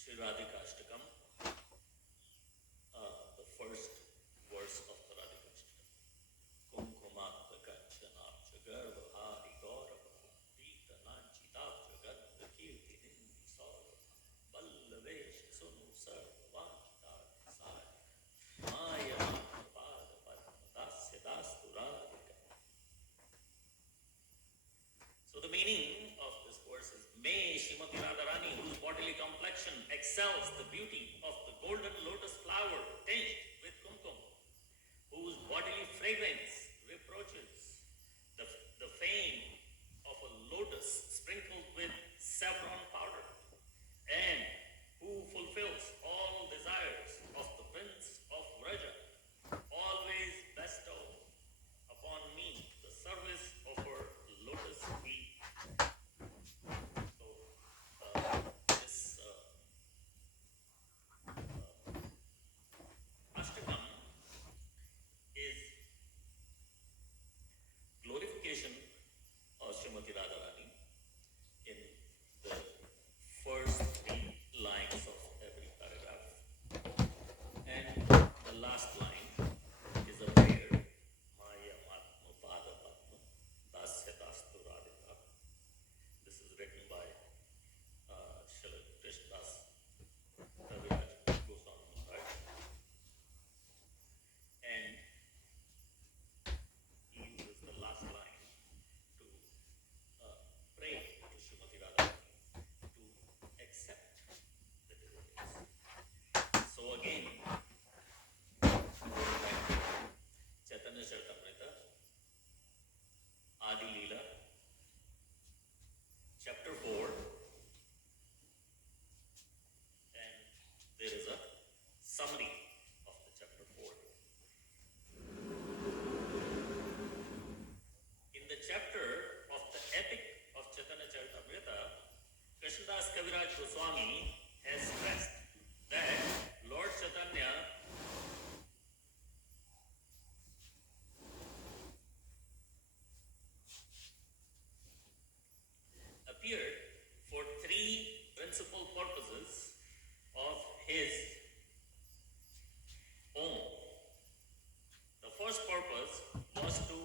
Sri Radhikashtakam, the first verse of the Radhikashtakam. Kumkumatakanchanabja garbhari gaurava dita nanchitabja gadda kirti nindi saurava vallavesha sunu sarva vanchita sai maya pada padma dasya dastu radhika. So the meaning of this verse is, may Srimati Radharani, whose bodily complexion excels the beauty of the golden lotus flower tinged with kumkum, whose bodily fragrance reproaches the fame of a lotus sprinkled with saffron powder, and who fulfills all desires of the prince of Vraja, always bestow upon me the service of her lotus feet. So this Ashtakam is glorification of Srimati Radharani in the first 3 lines of every paragraph. And the last line is a prayer, Maya Matma Pada Padma Dasya Dastu Radhika. This is written by Srila Krishnadas Kaviraj Goswami Maharaj. And he uses the last line to pray to Srimati Radharani to accept the devotees. So again, going back to Chaitanya Charitamrita, Adi Leela, chapter 4, and there is a summary of the chapter 4. In the chapter of the epic of Chaitanya Charitamrita, Krishnadas Kaviraj Goswami has stressed that Lord Chaitanya appeared for 3 principal purposes of his own. The first purpose was to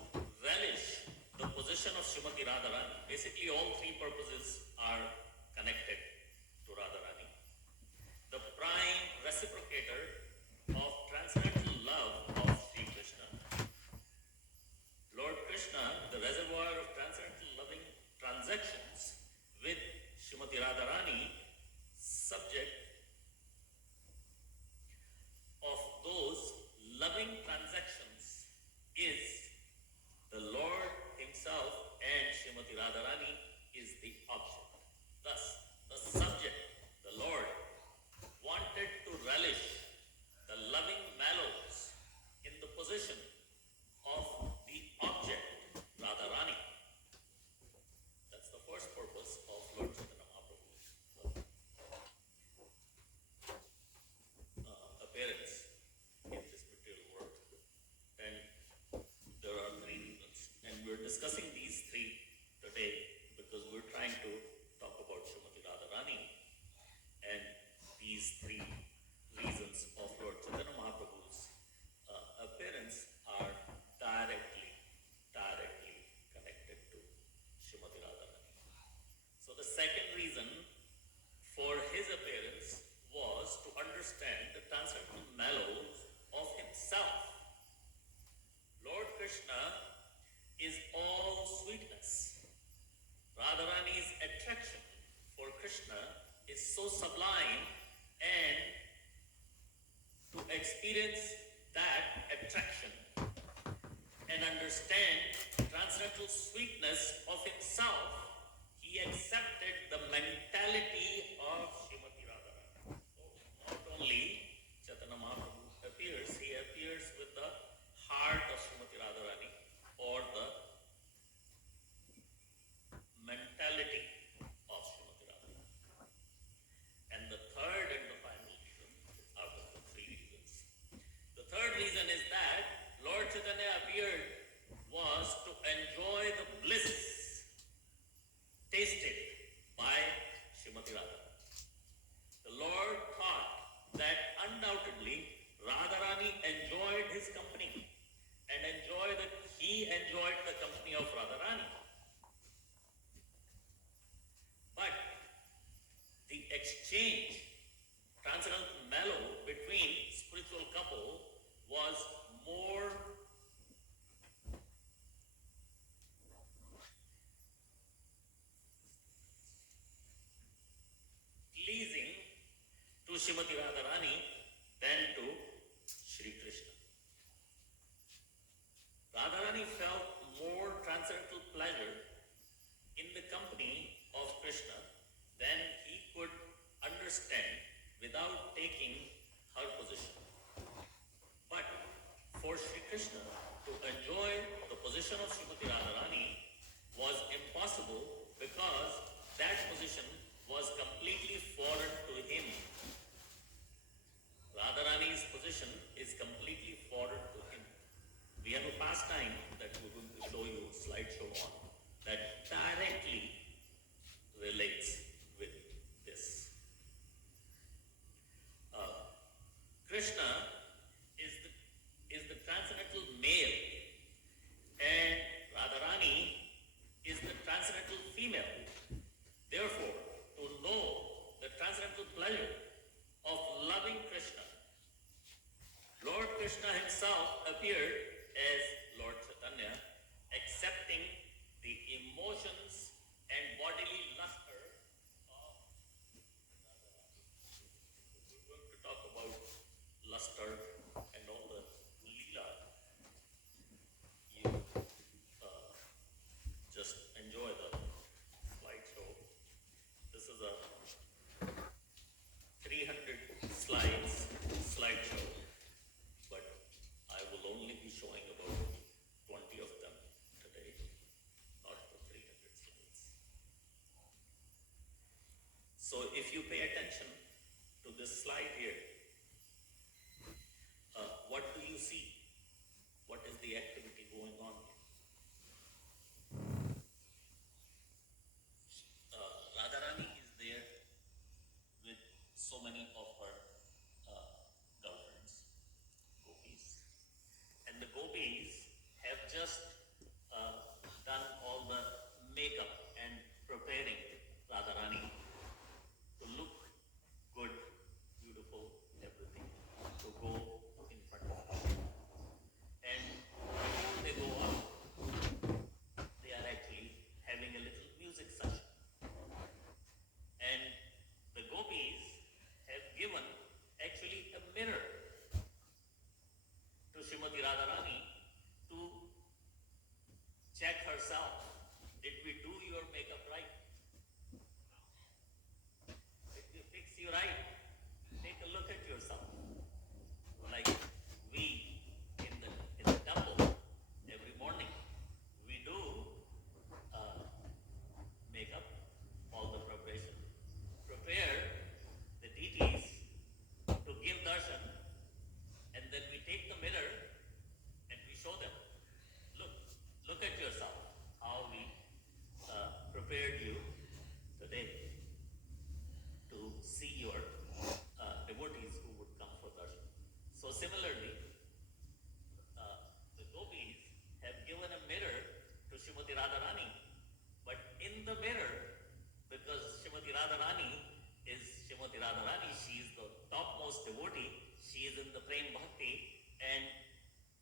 relish the position of Srimati Radharani. Basically, all 3 purposes are connected to Radharani. The prime reciprocator of transcendental love of Sri Krishna. Lord Krishna, the reservoir of transcendental loving transactions with Srimati Radharani, subject of those loving transactions is the Lord himself, and Srimati Radharani is the object. Thus, the subject, the Lord, wanted to relish the loving mallows in the position of the object, Radharani. That's the first purpose of Lord Chaitanya Mahaprabhu's appearance in this material world. And there are 3 reasons. And we're discussing these 3 today because we're trying to talk about Srimati Radharani. And these 3 reasons of Lord Chaitanya Mahaprabhu's appearance are directly connected to Srimati Radharani. So the second reason for his appearance was to understand the transcendental mallows of himself. Lord Krishna is all sweetness. Radharani's attraction for Krishna is so sublime, and to experience that attraction and understand transcendental sweetness of himself, he accepted the mentality of Srimati Radharani. So not only Chaitanya Mahaprabhu appears, he appears with the heart of Srimati Radharani, or the mentality of Srimati Radharani. And the third and the final reason, out of the 3 reasons, the third reason is that Lord Chaitanya appeared was to enjoy the bliss tasted by Srimati Radharani. Radharani enjoyed his company and he enjoyed the company of Radharani. But the exchange, transcendental mellow between spiritual couple was more pleasing to Srimati Radharani than to Sri Krishna. Radharani felt more transcendental pleasure in the company of Krishna than he could understand without taking her position. But for Sri Krishna to enjoy the position of Srimati Radharani was impossible because that position was completely foreign to him. Radharani's position is completely foreign to him. We have a pastime that we're going to show you, slideshow on, that directly relates with this. Krishna is the transcendental male and Radharani is the transcendental female. Therefore, to know the transcendental pleasure of loving Krishna, Lord Krishna himself appeared as Lord Chaitanya, accepting the emotions and bodily luster of Radharani. We're going to talk about luster and all the leela. You just enjoy the slideshow. This is a 300 slides slideshow, but I will only be showing about 20 of them today, not the 300 slides. So if you pay attention to this slide here, what do you see? What is the activity going on here? Radharani is there with so many of her girlfriends, gopis. And the gopis have just done all the makeup and preparing Radharani to look good, beautiful, everything, to go in front of her. And before they go out, they are actually having a little music session. And the gopis have given actually a mirror to Srimati Radharani to check herself. Did we do your makeup right? Did we fix you right? Take a look at yourself. Like we in the temple every morning, we do makeup, all the preparation. Prepare the deities to give darshan, and then we take the mirror and we show them. Look at yourself, how we prepared you today to see your devotees who would come for darshan. So similarly, the gopis have given a mirror to Srimati Radharani, but in the mirror, because Srimati Radharani is Srimati Radharani, she is the topmost devotee, she is in the Prem Bhakti, and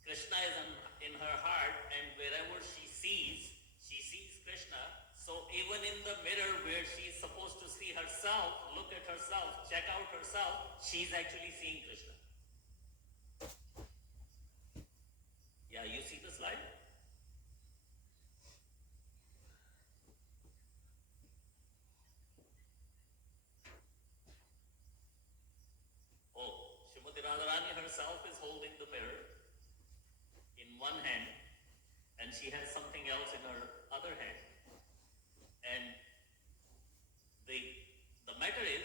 Krishna is in her heart, and wherever she sees Krishna. So even in the mirror where she is supposed to see herself, look at herself, check out herself, she is actually seeing Krishna. Yeah, you see the slide? Oh, Srimati Radharani herself is holding the mirror in one hand, and she has something else in her other hand. And the matter is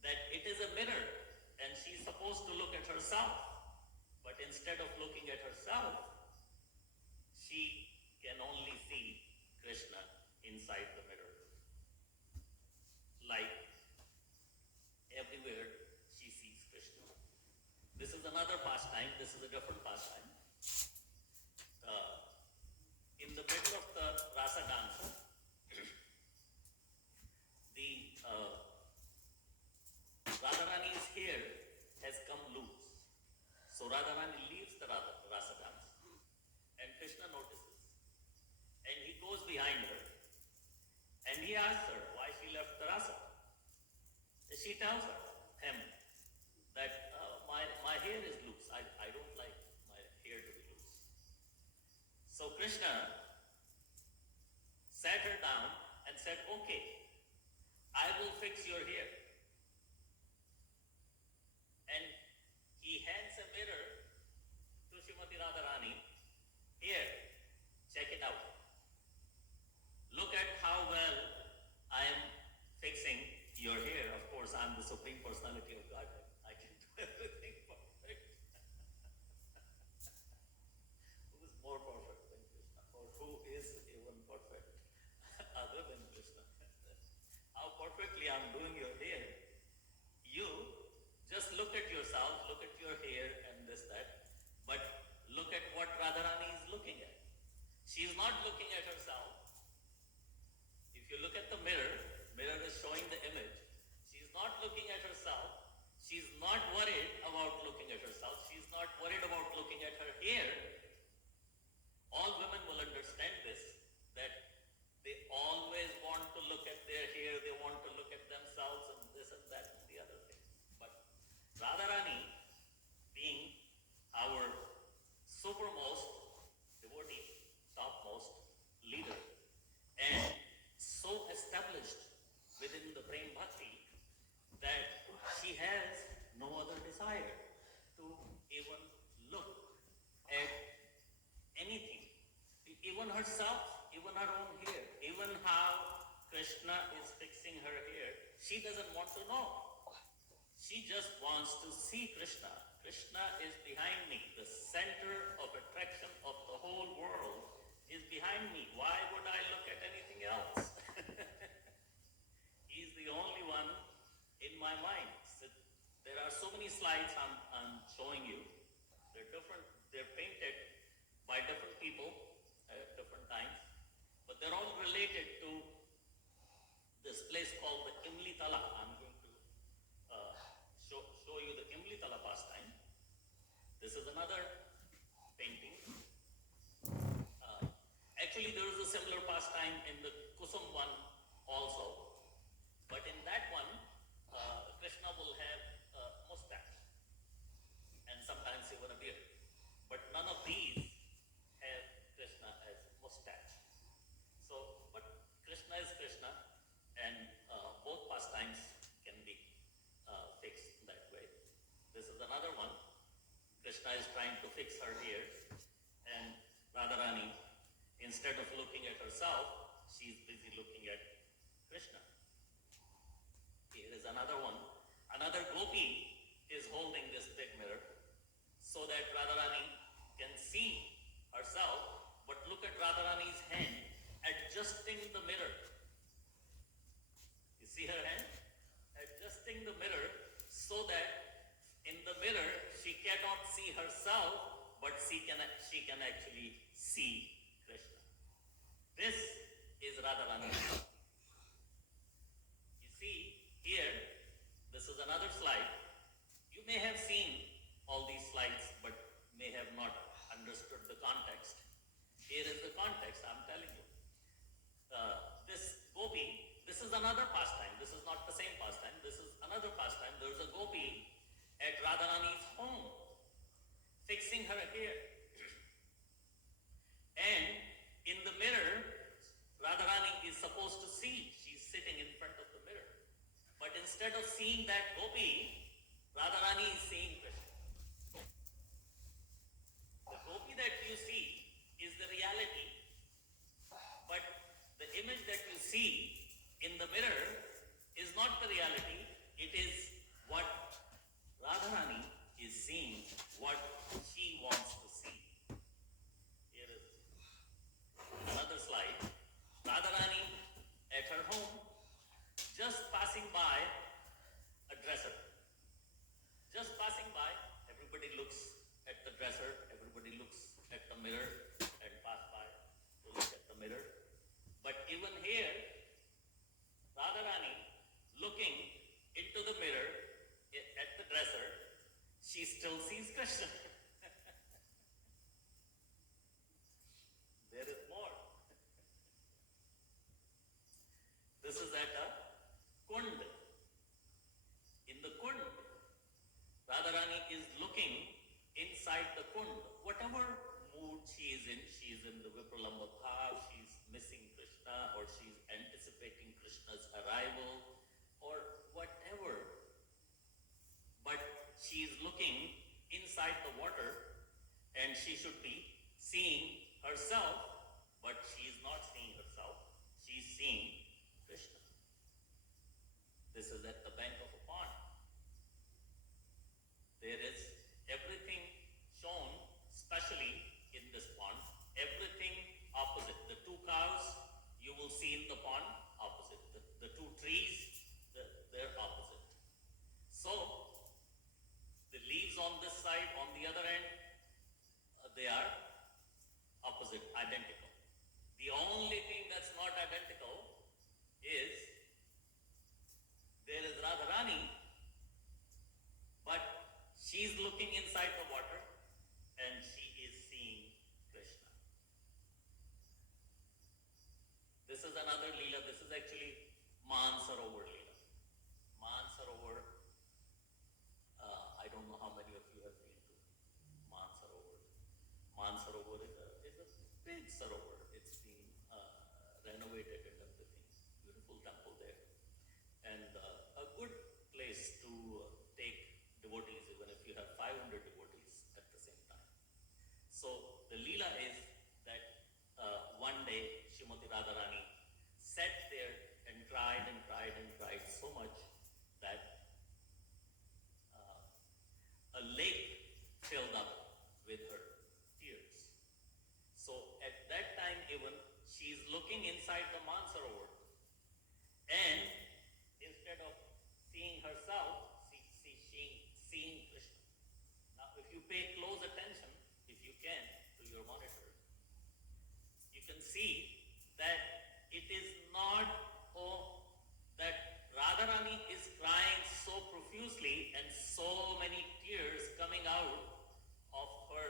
that it is a mirror, and she's supposed to look at herself. But instead of looking at herself, she can only see Krishna inside the mirror. Like everywhere she sees Krishna. This is a another pastime. This is a different pastime. In the middle of the rasa dance, the Radharani's hair has come loose. So Radharani leaves the rasa dance, and Krishna notices. And he goes behind her, and he asks her why she left the rasa. She tells him that my hair is loose. I don't like my hair to be loose. So Krishna sat her down and said, okay, I will fix your hair. And he hands a mirror to Srimati Radharani. Here, check it out. Look at how well I am fixing your hair. Of course, I'm the Supreme Personality of Godhead. I can do everything perfect. Who is more perfect than Krishna? Or who is even perfect other than Krishna? How perfectly I'm doing your hair. You just look at yourself, look at your hair and this, that. But look at what Radharani is looking at. She is not looking at herself. If you look at the mirror is showing the image. She's not looking at herself. She's not worried about looking at herself. She's not worried about looking at her hair. All women will understand this, that they always want to look at their hair, they want to look at themselves and this and that and the other thing. But Radharani, being our supermost devotee, topmost leader, and so established within the Prem Bhakti that she has no other desire to even look at anything, even herself, even her own hair, even how Krishna is fixing her hair. She doesn't want to know. She just wants to see Krishna. Krishna is behind me. The center of attraction of the whole world is behind me. Why would I look at anything else? He's the only one in my mind. So there are so many slides I'm showing you. They're different. They're painted by different people at different times, but they're all related to this place called the Imlitala. I'm going to show you the Imlitala pastime. This is another painting. Actually, there is a similar pastime in the Kusum one also. But in that one, Krishna will have a mustache and sometimes even a beard. But none of these have Krishna as mustache. So, but Krishna is Krishna, and both pastimes can be fixed that way. This is another one. Krishna is trying to fix her hair, and Radharani, instead of looking at herself, she is busy looking at Krishna. Here is another one. Another gopi is holding this big mirror so that Radharani can see herself, but look at Radharani's hand adjusting the mirror. You see her hand? Adjusting the mirror so that in the mirror she cannot see herself, but she can actually see Krishna. This is Radharani. You see, here, this is another slide. You may have seen all these slides, but may have not understood the context. Here is the context, I'm telling you. This gopi, this is another pastime. This is not the same pastime. This is another pastime. There is a gopi at Radharani's home, fixing her hair. And in the mirror, Radharani is supposed to see. She's sitting in front of the mirror. But instead of seeing that gopi, Radharani is seeing Krishna. The gopi that you see is the reality. But the image that you see in the mirror is not the reality. It is what Radharani is seeing, what she wants to see. Here is another slide. Radharani at her home, just passing by a dresser. is looking inside the kund. Whatever mood she is in the Vipralamba Bhav, she's missing Krishna, or she's anticipating Krishna's arrival, or whatever. But she is looking inside the water, and she should be seeing herself, but she is not seeing herself. She is seeing Krishna. This is at the bank of a pond. There is everything shown, especially in this pond, everything opposite. The two cows you will see in the pond, opposite. The two trees, they're opposite. So, the leaves on this side, on the other end, they are opposite, identical. The only thing that's not identical is there is Radha Rani, but she's looking inside the water and she is seeing Krishna. This is another Leela. This is actually Mansarovar Leela. Mansarovar, I don't know how many of you have been to Mansarovar. Mansarovar is a big sarovar. It's been renovated and everything. Beautiful temple there. And a good place to take devotees, even if you have 500 devotees at the same time. So the Leela is that one day Srimati Radharani sat there and cried and cried and cried so much that a lake filled up with her tears. So at that time even, she is looking inside the Mansarovar, and instead of seeing herself, seeing Krishna. Now if you pay close attention, if you can, to your monitor, you can see that it is not that Radharani is crying so profusely and so many tears coming out of her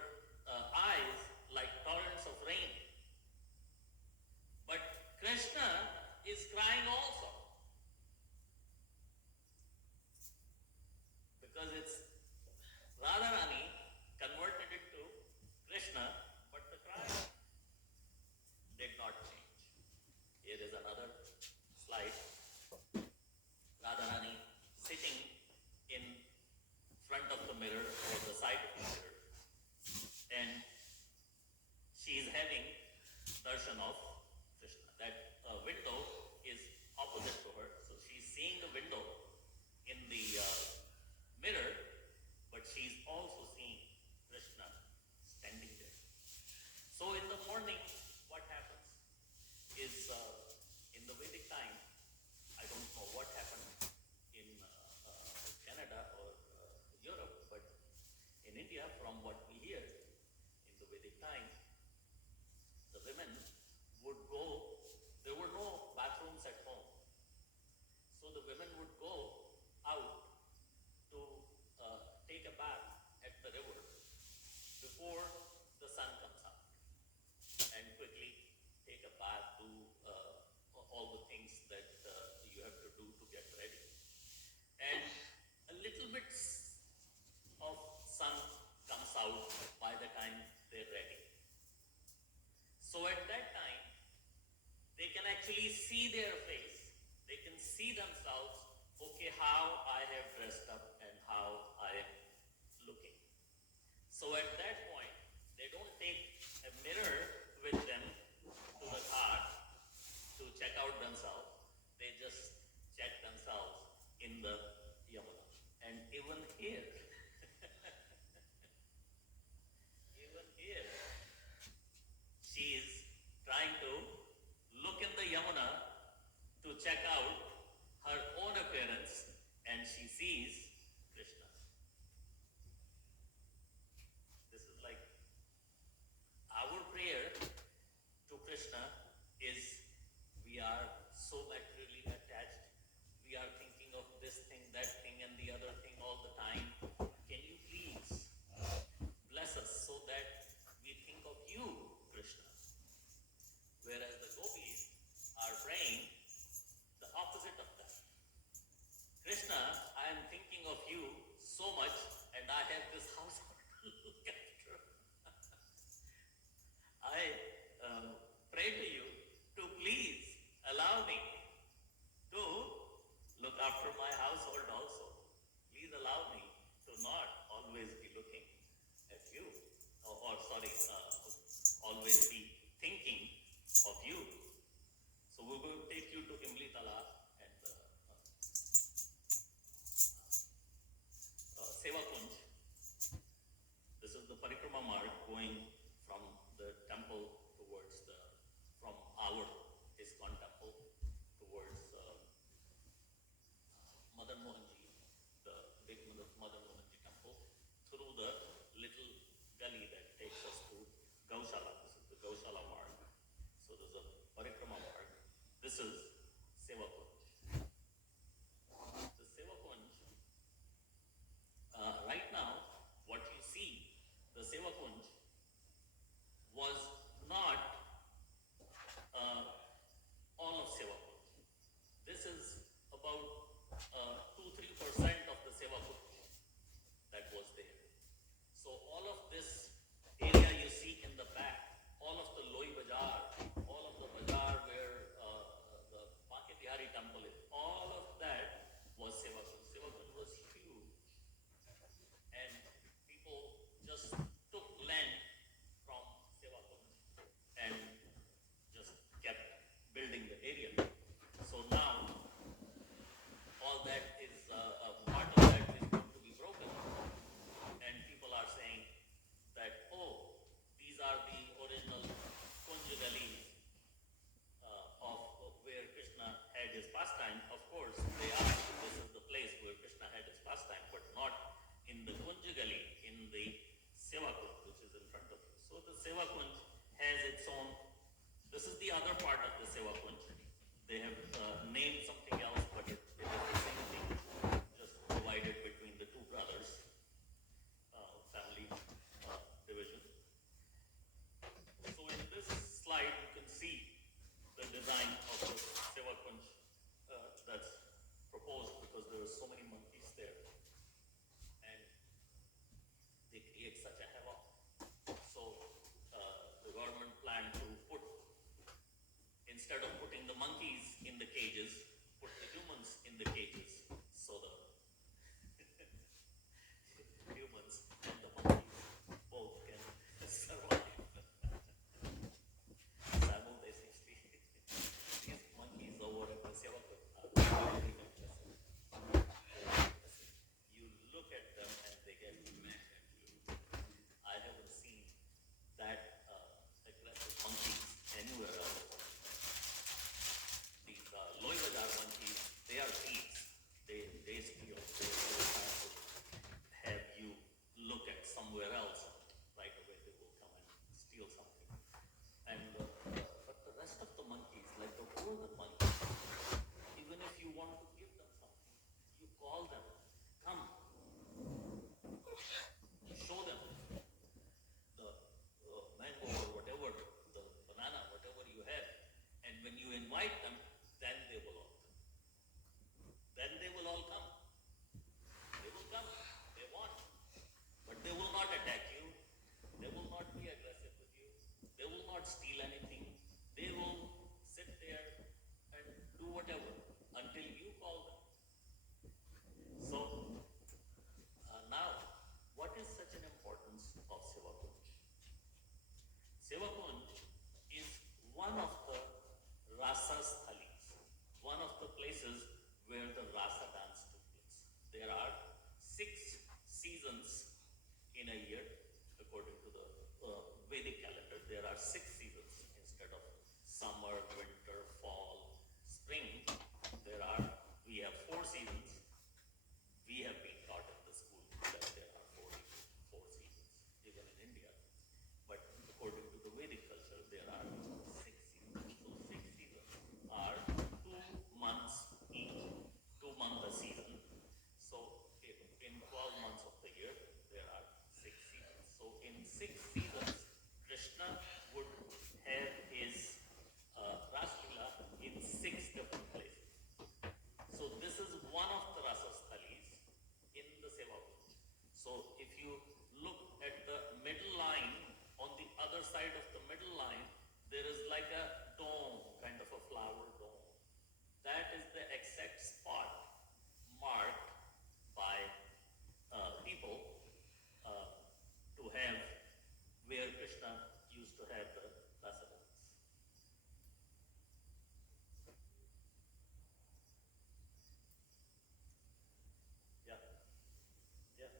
eyes like torrents of rain. But Krishna is crying also, because it's Radharani converted into Krishna, but the cry did not change. Here is another slide. Radharani sitting in front of the mirror or the side of the mirror, and she is having darshan of Krishna. That window is opposite to her, so she's seeing the window in the mirror, but she's also seeing Krishna standing there. So in the morning, what happens is in the Vedic time, I don't know what happened in Canada or Europe, but in India, from what we hear, in the Vedic time, the women would go, there were no bathrooms at home. So the women would go out to take a bath at the river before the sun comes up, and quickly take a bath, do all the things that you have to do to get ready. And a little bit of sun comes out by the time they're ready. So at that time, they can actually see their face. They can see themselves, okay, how I have dressed up and how I am looking. So at that point, Kunj. This is the parikrama mark going from the temple towards from our ISKCON temple towards Madan Mohanji, the big Madan Mohanji temple, through the little gully that takes us to Gaushala. This is the Gaushala mark. So there's a parikrama mark. This is Seva Kunj. The Seva Kunj, right now, what you see, the Seva Kunj was not all of Seva Kunj. This is about 2-3% of the Seva Kunj that was there. So all of this area you see in the back, all of the Loi Bazaar, all of the bazaar where the Bake Bihari temple is, all of that was Seva Kunj. Seva Kunj was huge. And people just took land from Seva Kunj and just kept building the area. So now all that is part of that is going to be broken, and people are saying that, oh, these are the original Kunj valleys of where Krishna had his pastime. Of course, they are. This is the place where Krishna had his pastime, but not in the Kunj Gali, in the Seva Kunj, which is in front of you. So the Seva Kunj has its own. This is the other part of the Seva Kunj. They have named something else, but it is the same thing, just divided between the two brothers, family division. So in this slide, you can see the design of the Seva Kunj that's proposed, because there are so many monkeys there, and they create such a havoc. So the government planned to put, instead of putting the monkeys in the cages, put the humans in the cages, so the humans and the monkeys both can survive simultaneously. These monkeys over at the Seva Kunj are very aggressive. You look at them and they get mad at you. I haven't seen that aggressive monkeys anywhere else. These Loi Bazaar monkeys, they are thieves. They steal. They try to have you look at somewhere else. Right away they will come and steal something. And but the rest of the monkeys, like the older monkeys, even if you want to give them something, you call them, come, show them the mango or whatever, the banana, whatever you have. And when you invite them, then they will all come. Then they will all come. They will come. They want. But they will not attack you. They will not be aggressive with you. They will not steal anything. They will sit there and do whatever until you call them. So now, what is such an importance of Seva Kunj? Seva Kunj is one of the Rasa Sthalis, one of the places where the Rasa dance took place. There are 6 seasons in a year, according to the Vedic calendar. There are 6 seasons instead of summer, winter, fall, spring. We have 4 seasons. We have been taught in the school that there are 4 seasons, even in India. But according to the Vedic culture, there are 6 seasons. So 6 seasons are 2 months each, 2 months a season. So in 12 months of the year, there are 6 seasons. So in 6 seasons, Krishna would have his Raslila in 6 different places. So this is one of the Rasa Sthalis in the Seva Kunj. So if you look at the middle line, on the other side of the middle line, there is like a dome, kind of a flower dome. That is the exact spot marked by people to have where Krishna used to have the Rasa dance. Yeah. Yeah.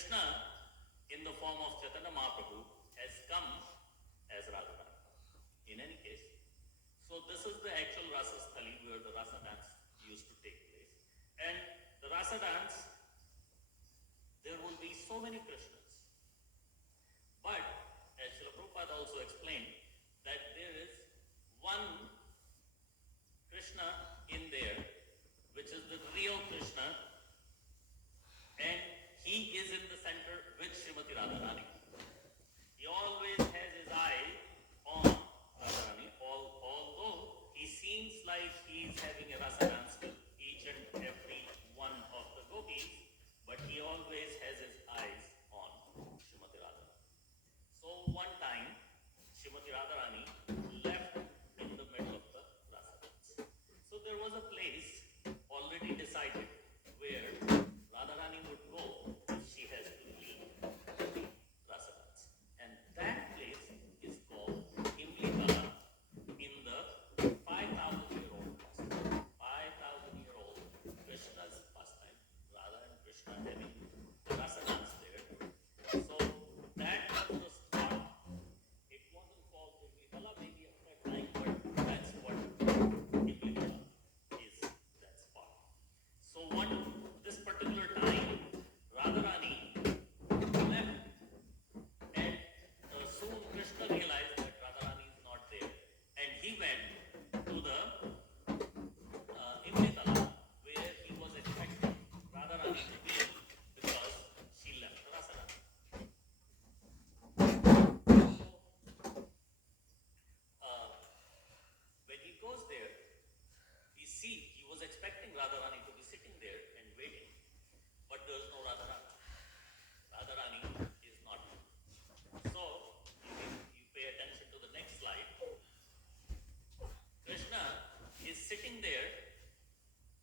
Krishna, in the form of Chaitanya Mahaprabhu, has come as Radharani. In any case, so this is the actual Rasa Sthali where the Rasa dance used to take place. And the Rasa dance, there will be so many Krishnas. But, as Srila Prabhupada also explained, that there is one Krishna in there, which is the real Krishna, and he is in the center with Srimati Radharani. He always has his eye on Radharani, although he seems like he is having a rasa dance with each and every one of the gopis, but he always has his eyes on Srimati Radharani. So one time, Srimati Radharani left in the middle of the rasa dance. So there was a place already decided where Radharani would go if she has to leave the rasa dance. And that place is called Imlitala in the 5,000-year-old pastime. 5,000-year-old Krishna's pastime. Radha and Krishna having the rasa dance there. So that was the spot. It wasn't called Imlitala maybe at that time, but that's what Imlitala is, that spot. So this particular time, Radharani left, and soon Krishna realized that Radharani is not there, and he went to the Imlitala, where he was expecting Radharani to be, because she left the rasa dance. When he goes there, he was expecting Radharani to be sitting there and waiting, but there's no Radharani. Radharani is not there. So, you pay attention to the next slide. Krishna is sitting there.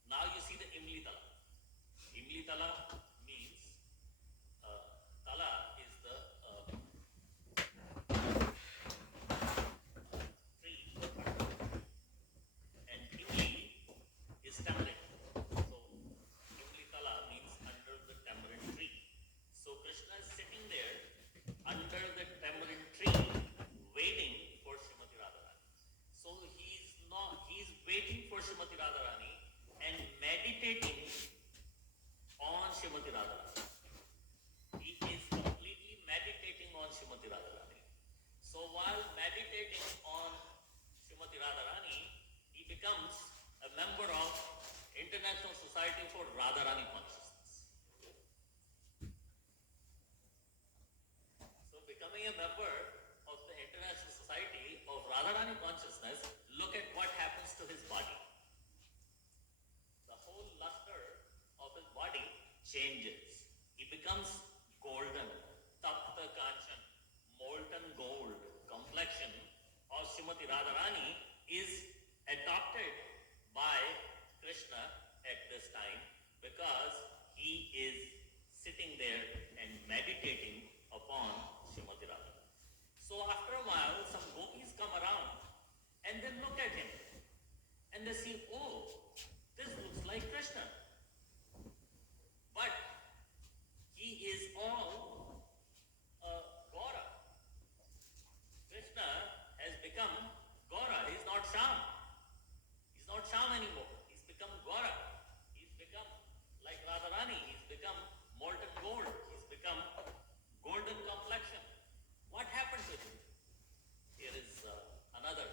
Now you see the Imlitala. Imlitala means, Tala is the tree, and Imli is tamarind. So Imlitala means under the tamarind tree. So Krishna is sitting there under the tamarind tree, waiting for Srimati Radharani. So he's waiting for Srimati Radharani and meditating on Srimati Radharani. He is completely meditating on Srimati Radharani. So while meditating on Srimati Radharani, he becomes a member of International Society for Radharani Consciousness. So becoming a member of the International Society of Radharani Consciousness, look at what happens to his body. The whole luster of his body changes. He becomes golden, tapta kanchan, molten gold complexion of Srimati Radharani is adopted by Krishna at this time, because he is sitting there and meditating upon Srimati Radharani. So after a while, some gopis come around and then look at him and they see, oh, this looks like Krishna. But he is all Gaura. Krishna has become Gaura. He's not Sham. He's not Sham anymore. He's become Gaura. He's become like Radharani. He's become molten gold. He's become golden complexion. What happened to him? Here is another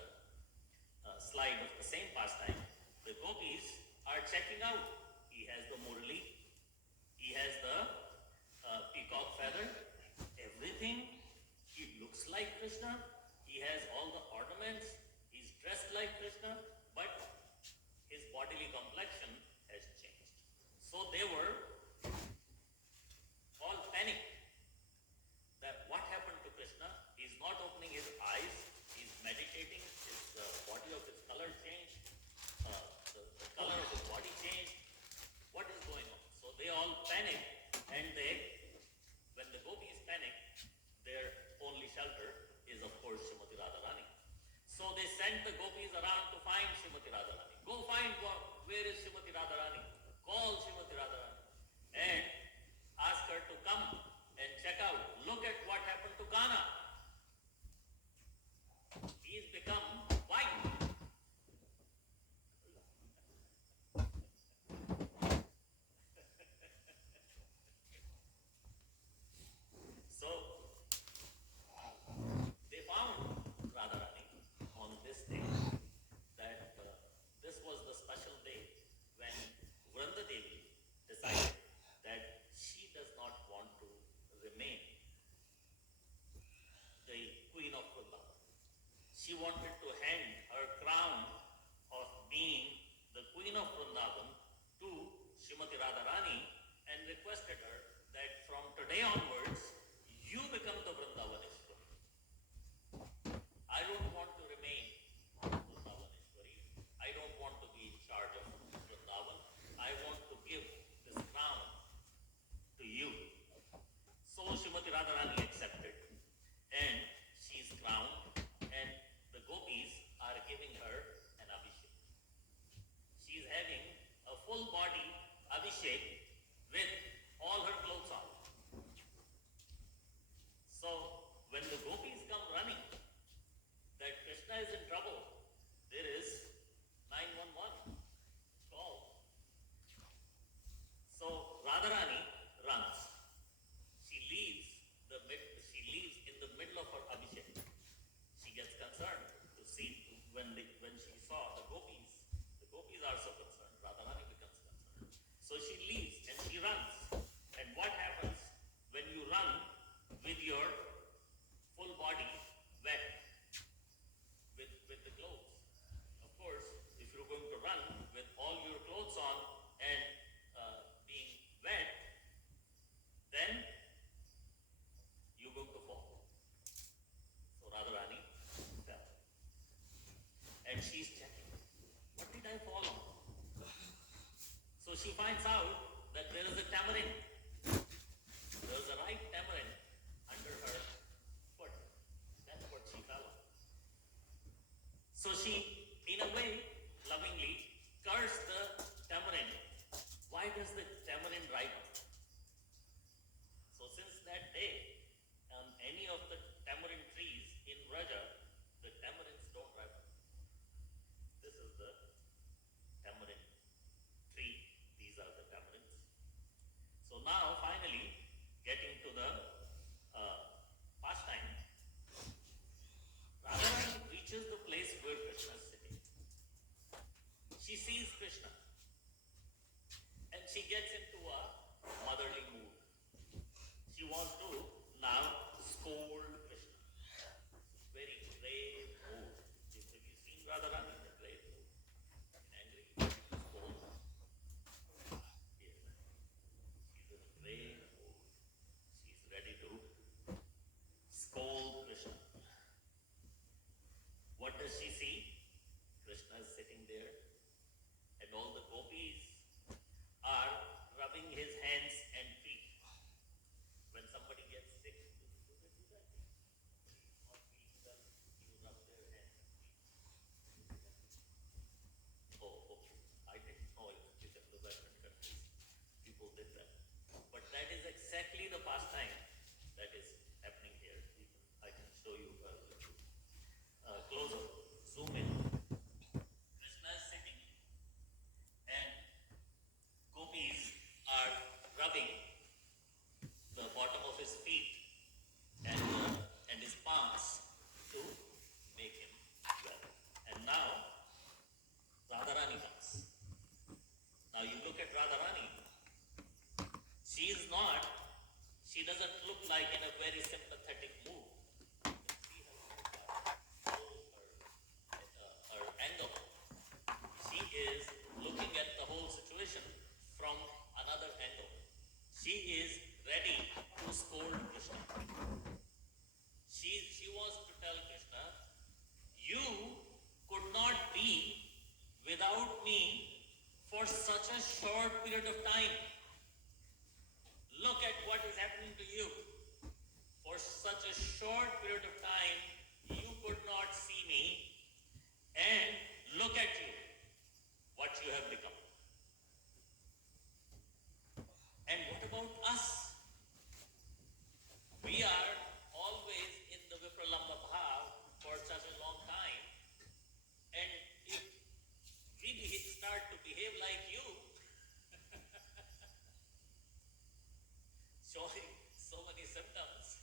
slide of the same pastime. The gopis are checking out. He has the murli. He has the peacock feather. Everything. He looks like Krishna. He has all the ornaments. He's dressed like Krishna. But his bodily complexion has changed. So they were all panicked that what happened to Krishna. He's not opening his eyes. He's meditating. His body of his color changed. The color of his body changed. What is going on? So they all panic, and when the gopis panic, their only shelter is of course Srimati Radharani. So they sent the gopis around to find Srimati Radharani. Go find where is Srimati Radharani. Call Srimati Radharani. and she's checking. What did I fall on? So she finds out that there is a tamarind. There is a ripe tamarind under her foot. That's what she fell on. So she, in a way, lovingly cursed the tamarind. Why does the tamarind ripen? So since that day, on any of the tamarind trees in Raja, the tamarinds don't ripen. This is the tamarind tree. These are the tamarinds. So now, finally, getting to the pastime, Radharani reaches the place where Krishna is sitting. She sees Krishna and she gets into a motherly mood. She wants to now scold Krishna. Very grave mood. Have you seen Radharani in a grave mood? In angry, scold. Yes. She's in a grave mood. She's ready to scold Krishna. What does she see? Krishna is sitting there, and all the gopis are rubbing his hands and feet. When somebody gets sick, do they do that? Not feeling well, you rub their hands and feet. Oh, okay. I didn't know if in the Western countries people did that. But that is exactly the pastime that is happening here. I can show you closer. Zoom in. Krishna is sitting and gopis are rubbing the bottom of his feet and his palms to make him well. And now Radharani comes. Now you look at Radharani. She doesn't look like in a very sympathetic mood. You can see her angle. She is looking at the whole situation from another angle. She is ready to scold Krishna. She wants to tell Krishna, you could not be without me for such a short period of time. Look at what is happening to you. For such a short period of time, you could not see me, and look at you, what you have become. And what about us? We are always in the Vipralamba Bhav for such a long time, and if we start to behave like you, showing so many symptoms,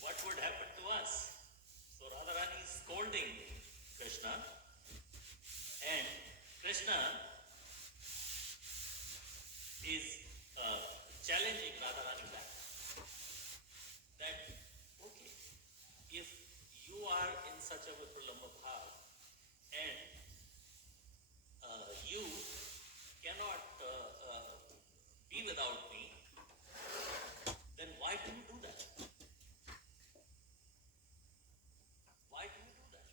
what would happen to us? So Radharani is scolding Krishna, and Krishna is challenging Radharani back. That, okay, if you are in such a Vipralamba Bhav and you cannot be without me, then why do you do that? Why do you do that?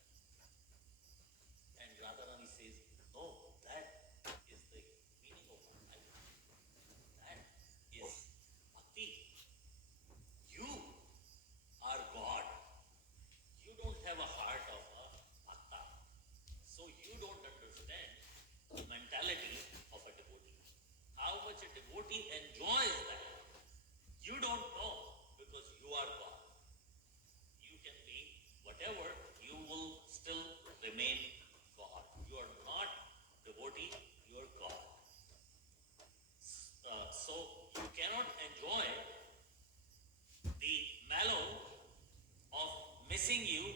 And Radharani says, no, that is the meaning of my life. That is bhakti. You are God. You don't have a heart of a bhakta. So you don't understand the mentality of a devotee. How much a devotee enjoys that, you don't know, because you are God. You can be whatever, you will still remain God. You are not devotee, you are God. So you cannot enjoy the mallow of missing you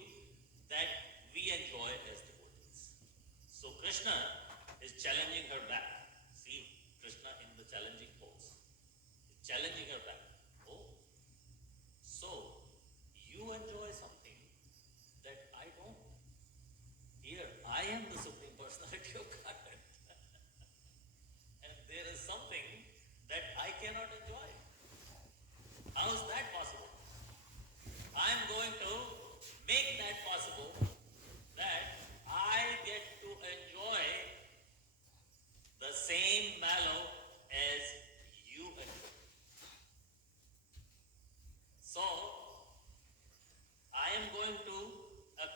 that we enjoy as devotees. So Krishna is challenging her back. See Krishna in the challenging pose. He's challenging her back. Oh, so you enjoy something that I don't. Here, I am the Supreme Personality of Godhead. And there is something that I cannot enjoy. How is that possible? I am going to make that possible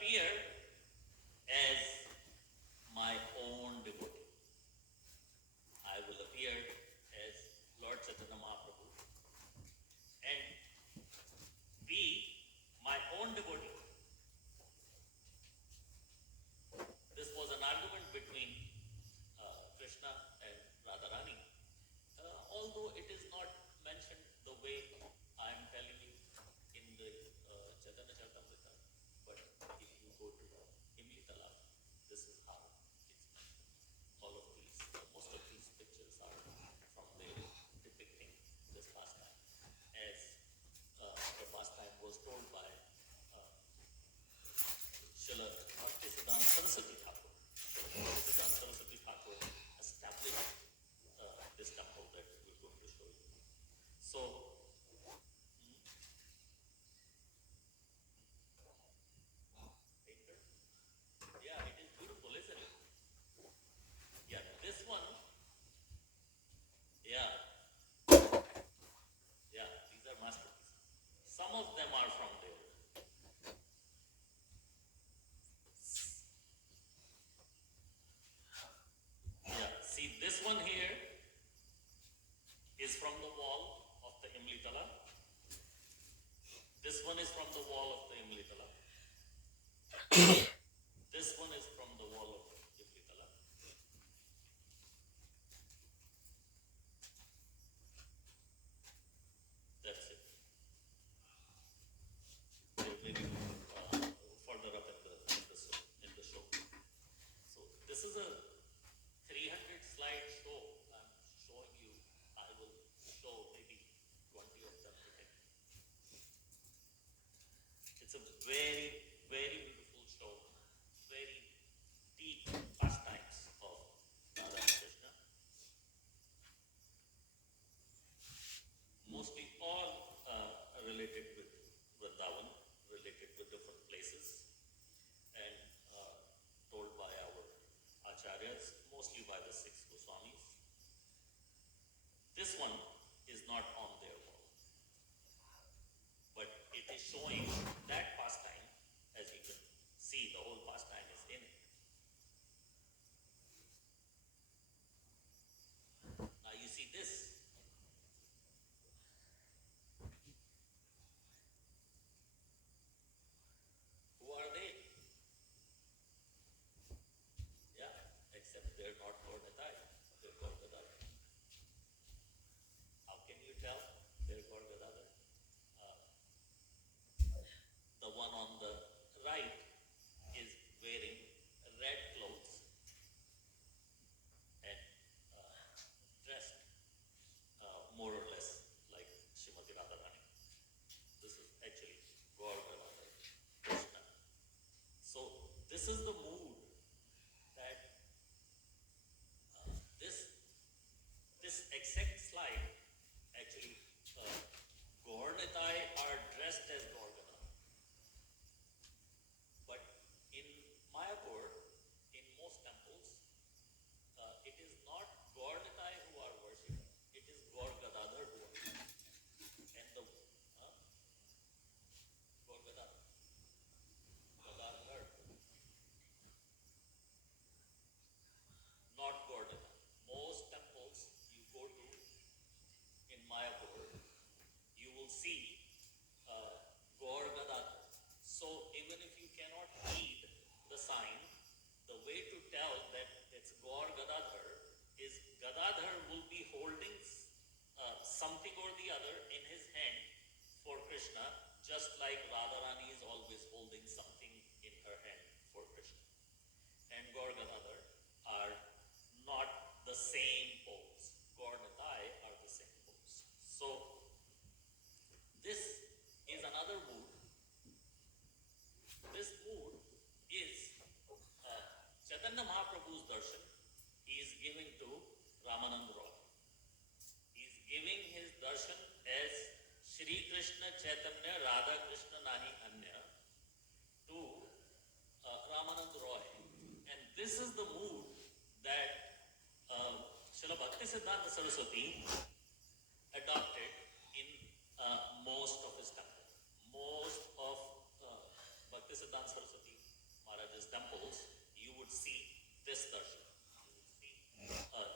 appear as my own devotee. I will appear as Lord Chaitanya Mahaprabhu and be my own devotee. This was an argument between Krishna and Radharani. Although it is not mentioned the way I am telling you in the Chaitanya Charitamrita, but if you go to Imli Talab, this is how it's mentioned. All of these, most of these pictures are from there depicting this pastime as the pastime was told by Srila Bhaktisiddhanta Saraswati Thakur. Bhaktisiddhanta Saraswati Thakur established this temple that we're going to show you. So, yeah, it is beautiful, isn't it? Yeah, this one, yeah, yeah, these are masterpieces. Some of them are from there. Yeah, see this one here is from the wall of the Imlitala. This one is from the wall of the Imlitala. This one is from the wall of Imlitala. That's it. They're maybe further up in the show. So this is a 300 slide show. I'm showing you. I will show maybe 20 of them today. It's a very, very beautiful show. Very deep pastimes of Radha and Krishna. Mostly all related with Vrindavan, related with different places, and told by our acharyas, mostly by the six Goswamis. This one is not on their wall, but it is showing that pastime. As you can see, the whole pastime is in it. Now you see this. Who are they? Yeah, except they're not Lord Atai, they're Gaur Gadadhar. How can you tell they're Gaur Gadadhar? The one on the right is wearing red clothes and dressed more or less like Srimati Radharani. This is actually Gaur Gadadhar Krishna. So this is the mood that this exact slide actually Gaur Nitai are dressed as Gaur Gadadhar. But in Mayapur, in most temples, it is not Gaur Nitai who are worshipped, it is Gaur Gadadhar who are worshipped. And the Gaur Gadadhar, Gadadhar, not Gaur Nitai. Most temples you go to in Mayapur, you will see Gaur Gadadhar. So even if you cannot read the sign, the way to tell that it's Gaur Gadadhar is Gadadhar will be holding something or the other in his hand for Krishna, just like Radharani is always holding something in her hand for Krishna. And Gaur Gadadhar are not the same pose. Gaur Nitai are the same pose. So this is another mood. This mood is Chaitanya Mahaprabhu's darshan. He is giving to Ramanand Roy. He is giving his darshan as Shri Krishna Chaitanya Radha Krishna Nani Anya to Ramanand Roy. And this is the mood that Srila Bhaktisiddhanta Saraswati adopted in most of his temples. Most of Bhaktisiddhanta Saraswati temples, you would see this darshan. You would see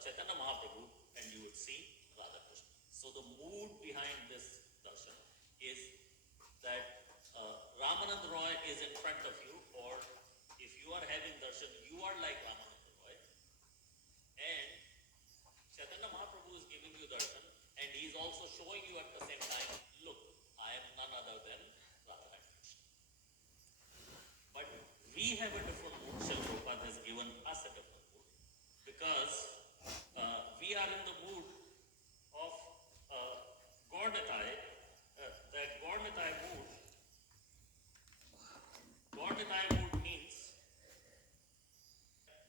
Chaitanya Mahaprabhu and you would see Radha Krishna. So the mood behind this darshan is that Ramanand Roy is in front of you, or if you are having darshan, you are like Ramanand Roy, and Chaitanya Mahaprabhu is giving you darshan, and he is also showing you at the same time, look, I am none other than Radha and Krishna. But we have a different mood. Srila Prabhupada has given us a different mood because we are in the mood of Gornitai. That Gornitai mood means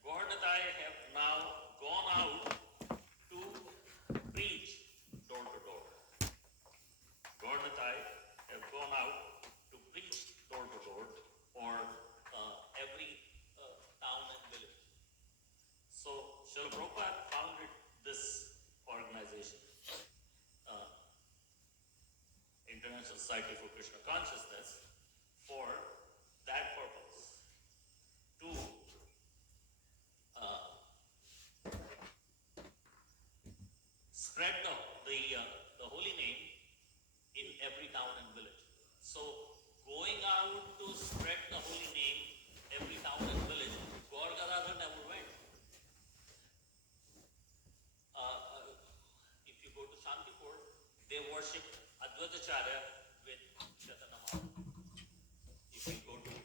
Gornitai have now gone out to preach door to door. Gornitai have gone out to preach door to door for every town and village. So Srila Prabhupada founded this organization, International Society for Krishna Consciousness, for that purpose, to spread the holy name in every town and village. So going out to spread the holy name every town and village, Gaur Gadadhar never went. If you go to Shantipur, they worship Advaitacharya with Chaitanya Mahaprabhu. If you go to the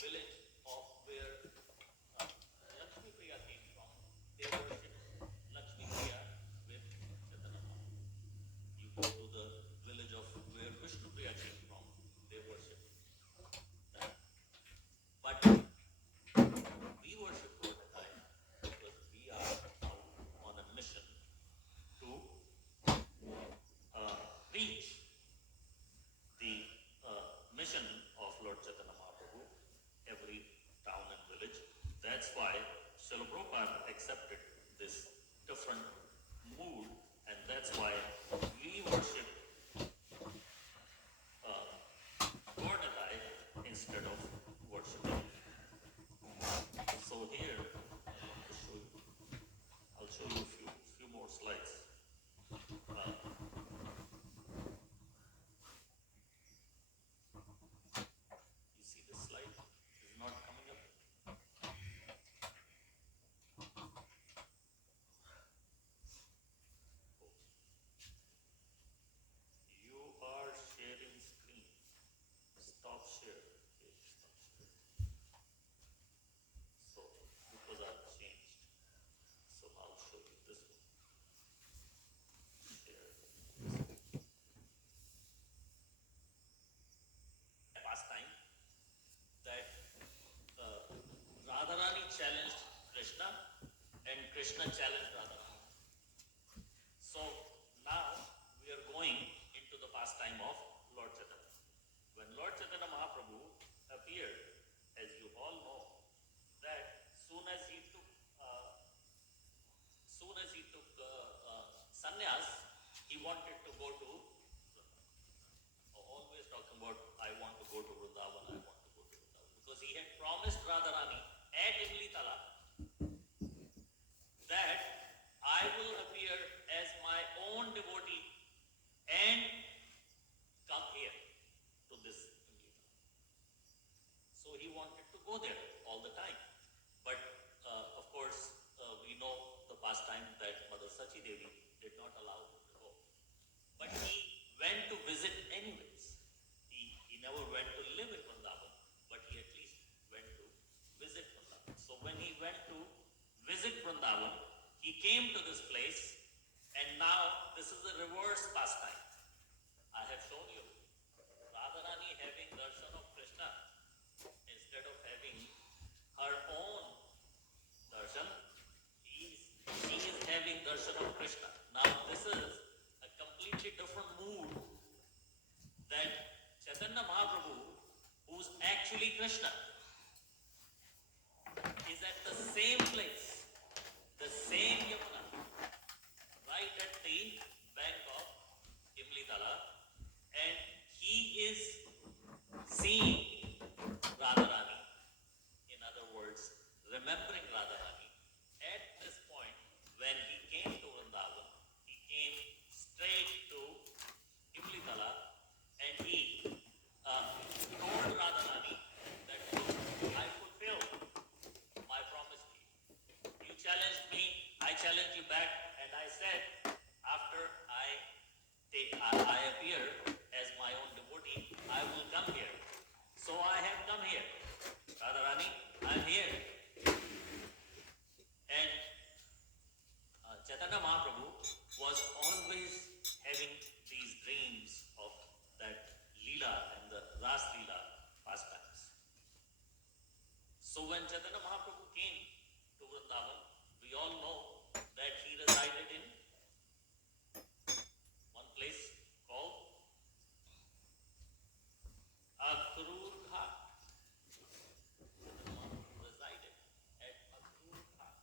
village of where Lakshmi Priya came from, they worship Lakshmi Priya with Chaitanya Mahaprabhu. You go to the village of where Vishnu Priya came from, they worship that. But we worship Gornitai because we are out on a mission to reach the mission of Lord Chaitanya Mahaprabhu every town and village. That's why Srila Prabhupada accepted this different mood, and that's why we worship Gornitai instead of worshiping. So here I'll show you a few more slides. You see this slide is not coming up. You are sharing screen. Stop share. Okay, stop share. So because I've changed, so I'll show you this one. Share. Pastime that Radharani challenged Krishna and Krishna challenged Radharani. So now we are going into the pastime of Lord Chaitanya. When Lord Chaitanya Mahaprabhu appeared, as you all know, that soon as he took sannyas, he wanted to go to always talking about I want to go to Vrindavan, I want to go to Vrindavan, because he had promised Radharani at Imlitala that I will appear as my own devotee and come here to this Imlitala. So he wanted to go there all the time. But of course, we know the pastime that Mother Sachi Devi did not allow him to go. But he went to visit anyways. He never went to live in Vrindavan, but he at least went to visit Vrindavan. So when he went to visit Vrindavan, he came to this place, and now this is a reverse pastime. I have shown you Radharani having darshan of Krishna instead of having her own darshan. She is having darshan of Krishna. Now this is a completely different mood that Chaitanya Mahaprabhu, who's actually Krishna, is at the same place, the same Yamuna, right at the bank of Imlitala, and he is challenge you back, and I said, after I appear as my own devotee, I will come here. So I have come here. Radha Rani, I am here. And Chaitanya Mahaprabhu was always having these dreams of that Leela and the Ras Leela pastimes. So when Chaitanya Mahaprabhu came to Vrindavan, we all know that he resided in one place called Akrur Ghat. Chaitanya Mahaprabhu resided at Akrur Ghat.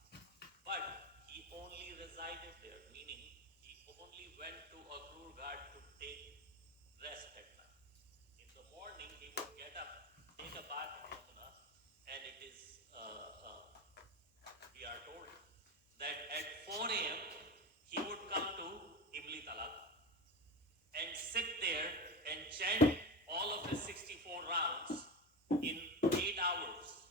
But he only resided there, meaning he only went to Akrur Ghat to take rest at night. In the morning, he would get up, take a bath in Yamuna, and it is, we are told, that at 4 a.m. he would come to Imli Talab and sit there and chant all of his 64 rounds in 8 hours.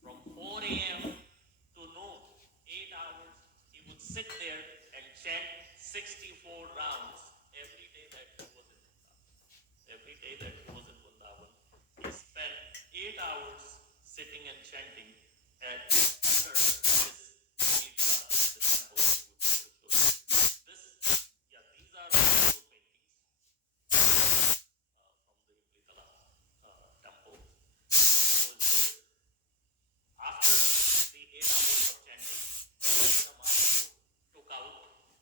From 4 a.m. to noon, 8 hours, he would sit there and chant 64 rounds every day that he was in Vrindavan. Every day that he was in Vrindavan, he spent 8 hours sitting and chanting at under this temple. This, yeah, these are beautiful paintings from the Imlikala temple. So after the 8 hours of chanting, Chaitanya Mahaprabhu took out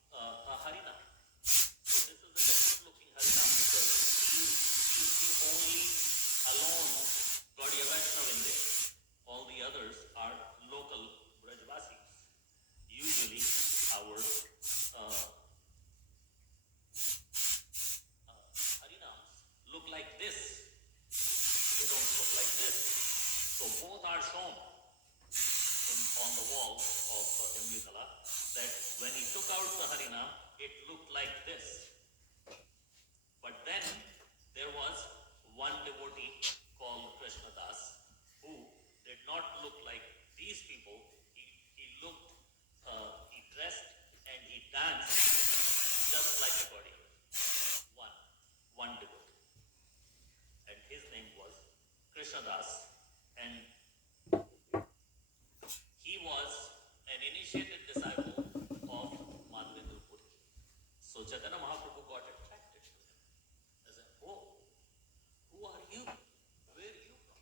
a Harinam. So this is a different looking Harinam because he's the only alone Gaudiya Vaishnava in there. All the others are local Brajvasis. Usually our Harinams look like this. They don't look like this. So both are shown on the walls of Imlitala that when he took out the Harinam, it looked like this. But then there was one devotee called Krishna Das who did not look like these people. He looked, he dressed and he danced just like a Gaudiya. One devotee. And his name was Krishna Das. And he was an initiated disciple of Madhavendra Puri. So Chaitanya Mahaprabhu got attracted to him. He said, oh, who are you? Where are you from?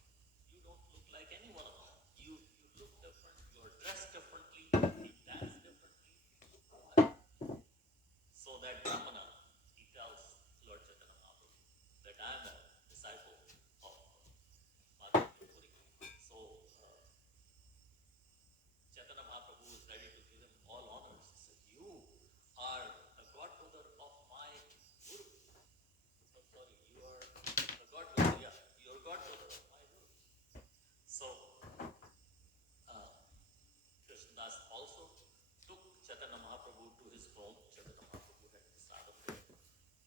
You don't look like any one of us. You look different, you are dressed differently, you dance differently. Who are you? So that Brahmana, he tells Lord Chaitanya Mahaprabhu that I am a disciple of Madhavendra Puri. So Chaitanya Mahaprabhu is ready to give him all honors. He said, you are the godbrother of my Guru. I'm sorry, you are the godbrother, yeah, you are godbrother of my Guru. So, Krishnadas also took Chaitanya Mahaprabhu to his home. Chaitanya Mahaprabhu had the start of it.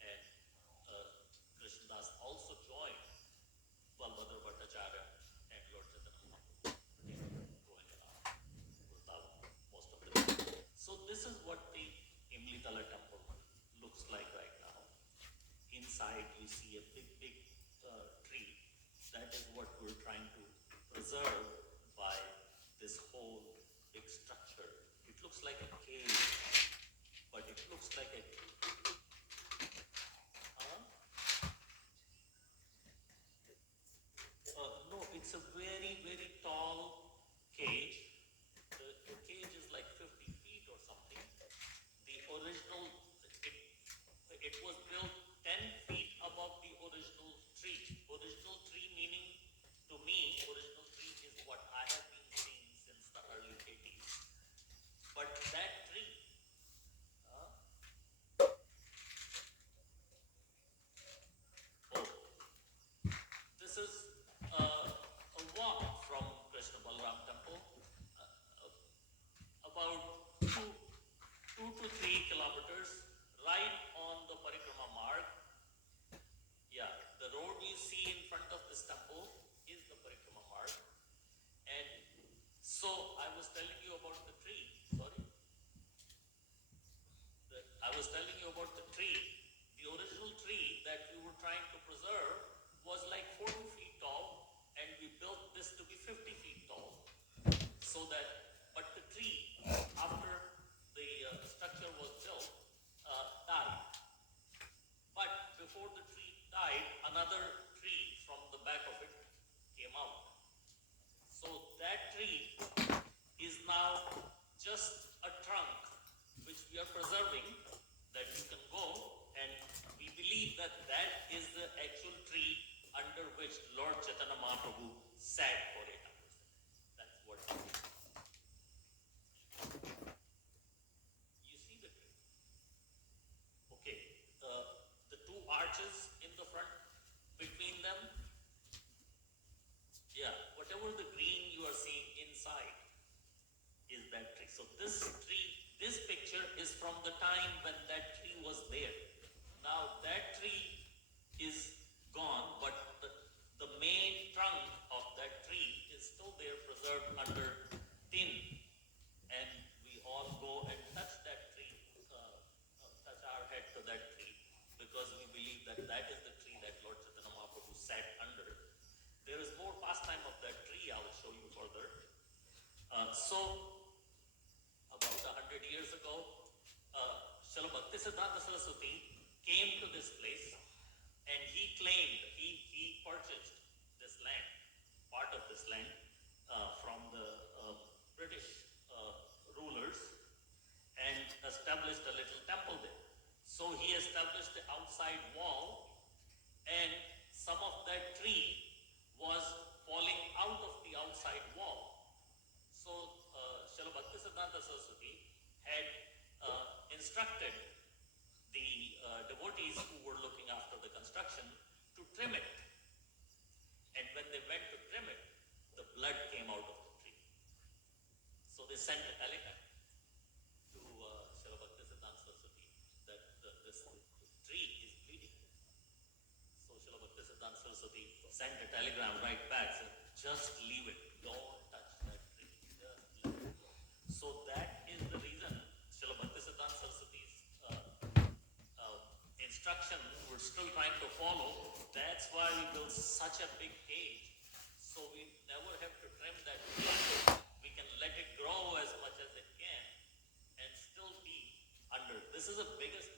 And Krishnadas also joined Balbhadra Bhattacharya and Lord Chaitanya Mahaprabhu going around Vrindavan most of the time. So this is what the Imlitala temple looks like right now. Inside you see a big tree. That is what we're trying to preserve by this whole big structure. It looks like a cave, but it looks like a no, it's a very tall cage. The cage is like 50 feet or something. The original, it was built 10 feet above the original tree. Original tree meaning, to me, original tree is what I have been seeing since the early 80s. But that tree, this is a walk from Krishna Balram temple, about 2 to 3 kilometers, right on the Parikrama Marg. Yeah, the road you see in front of this temple is the Parikrama Marg. And so I was telling you about the tree. Sorry. back of it came out. So that tree is now just a trunk which we are preserving, that you can go, and we believe that that is the actual tree under which Lord Chaitanya Mahaprabhu sat for 8 hours. That's what it is. You see the tree. Okay, the two arches in the front, between them, yeah, whatever the green you are seeing inside is that tree. So this tree, this picture is from the time when that tree was there. Now that tree is gone, but the main trunk of that tree is still there, preserved under tin. And we all go and touch that tree, touch our head to that tree, because we believe that that is the tree that Lord Chaitanya Mahaprabhu sat under. There is more pastime of that tree I will show you further. So, about 100 years ago, Srila Bhaktisiddhanta Saraswati came to this place, and he claimed, he purchased this land, part of this land, from the British rulers, and established a little temple there. So he established the outside wall, and some of that tree was falling out of the outside wall. So Srila Bhaktisiddhanta Saraswati had instructed the devotees who were looking after the construction to trim it. And when they went to trim it, the blood came out of the tree. So they sent a telegram to Srila Bhaktisiddhanta Saraswati that this tree is bleeding. So Srila Bhaktisiddhanta Saraswati sent a telegram right back, said, just leave it, don't touch that tree, just let it go. So that is the reason Srila Bhaktisiddhanta Saraswati's instruction we're still trying to follow. That's why we built such a big cage, so we never have to trim that tree. We can let it grow as much as it can and still be under. This is the biggest